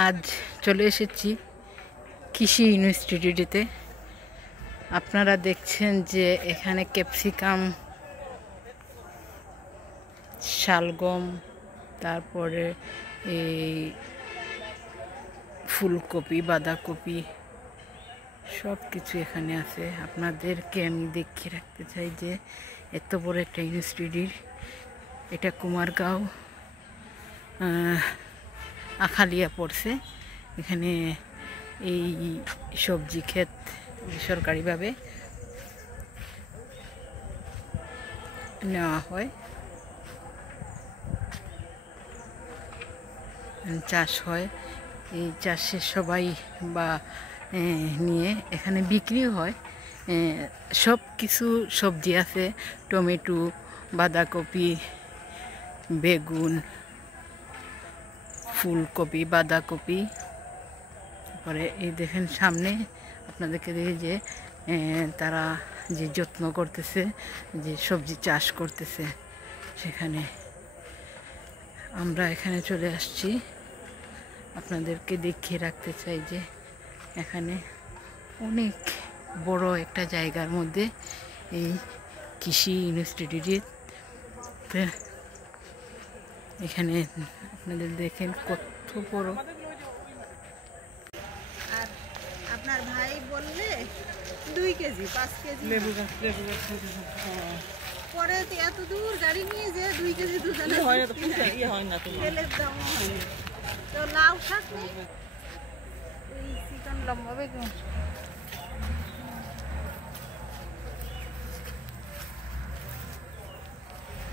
আজ চলে এসেছি কৃষি ইনস্টিটিউটে। আপনারা দেখছেন যে এখানে ক্যাপসিকাম, শালগম, তারপরে এই ফুলকপি, বাঁধাকপি সব কিছু এখানে আছে। আপনাদেরকে আমি দেখিয়ে রাখতে চাই যে এত বড় একটা ইনস্টিটিউট, এটা কুমারগাঁও আখালিয়া পড়ছে। এখানে এই সবজি ক্ষেত সরকারিভাবে নেওয়া হয়, চাষ হয়। এই চাষে সবাই বা নিয়ে এখানে বিক্রি হয়। সব কিছু সবজি আছে, টমেটো, বাঁধাকপি, বেগুন, ফুলকপি, বাঁধাকপি। তারপরে এই দেখেন সামনে আপনাদেরকে দেখি যে তারা যে যত্ন করতেছে, যে সবজি চাষ করতেছে, সেখানে আমরা এখানে চলে আসছি। আপনাদেরকে দেখিয়ে রাখতে চাই যে এখানে অনেক বড় একটা জায়গার মধ্যে এই কৃষি ইনস্টিটিউট। এখানে আপনাদের দেখেন কত বড়। আর আপনার ভাই বললে 2 কেজি 5 কেজি লেবু গাছ পরে এত দূর গাড়ি নিয়ে যে 2 কেজি দুধ হয় না, হয় না, তেলের দাম হয় না। তো লাউ শাক নেই, এই চিকন লম্বা বেগুন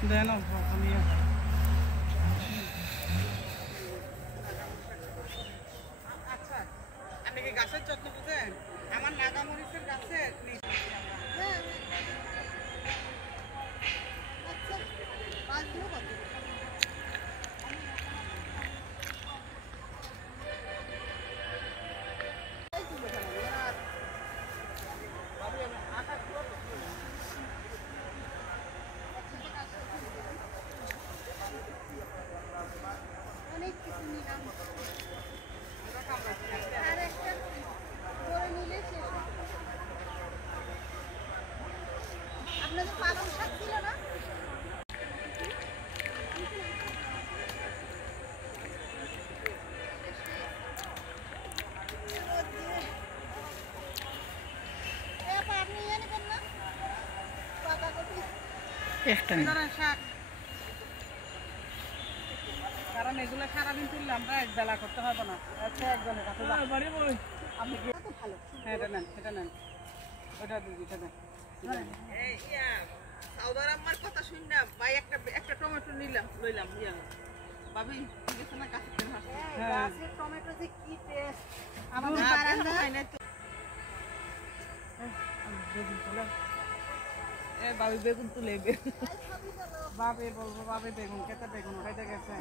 দেন। আচ্ছা, আপনি কি গাছের যত্ন বুঝেন? আমার নাগামরিচের গাছের অনেক কিছু নিলাম। আর একটা করে নিলে শেষ। আপনাদের পালং শাক ছিল না? আপনি ইয়ে নেবেন না? বাঁধাকপি একটা শাক, কারণ এগুলো সারাদিন তুললে আমরা এক বেলা করতে হবে না। আচ্ছা, একজনের কাছে আপনি তো ভালো। হ্যাঁ, এটা নেন, এটা নেন, ওটা দিবি, এটা নেন। সাউদার আমার কথা শুন না ভাই, একটা টমেটো নিলাম, লইলাম ভাবি, ঠিক আছে না? গাছের টমেটো যে কি টেস্ট, আমাদের বারান্দা হয় না তো। বাবি বেগুন তুলে বাবে বলবো, বাবে বেগুন খেতে, বেগুন খাইতে গেছে।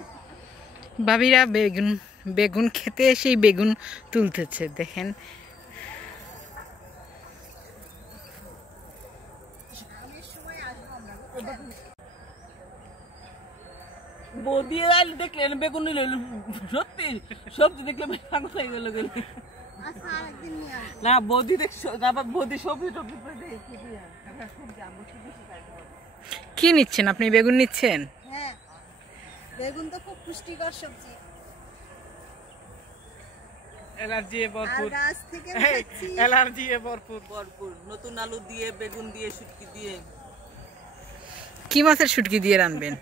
বাবিরা বেগুন খেতে এসেই বেগুন তুলতেছে, দেখেন। বৌদি দেখলেন বেগুন নিলেন, সত্যি সবজি দেখলে পাগল হয়ে গেল। না বৌদি দেখছো, আবার বৌদি সবজি টবজি কি নিচ্ছেন আপনি? বেগুন নিচ্ছেন? হ্যাঁ, বেগুন তো খুব পুষ্টিকর সবজি, এলার্জি ভরপুর, গাছ থেকে এলার্জি ভরপুর ভরপুর। নতুন আলু দিয়ে, বেগুন দিয়ে, শুটকি দিয়ে। কি মাছের শুটকি দিয়ে রানবেন?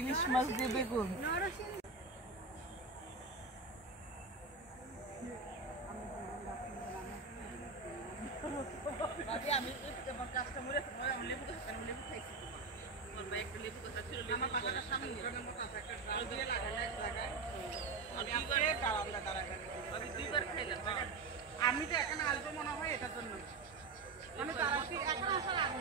ইলিশ মাছ দিয়ে বেগুন। আমি তো এখানে আসবো মনে হয় এটার জন্য, আমি তারা এখন আসার আগে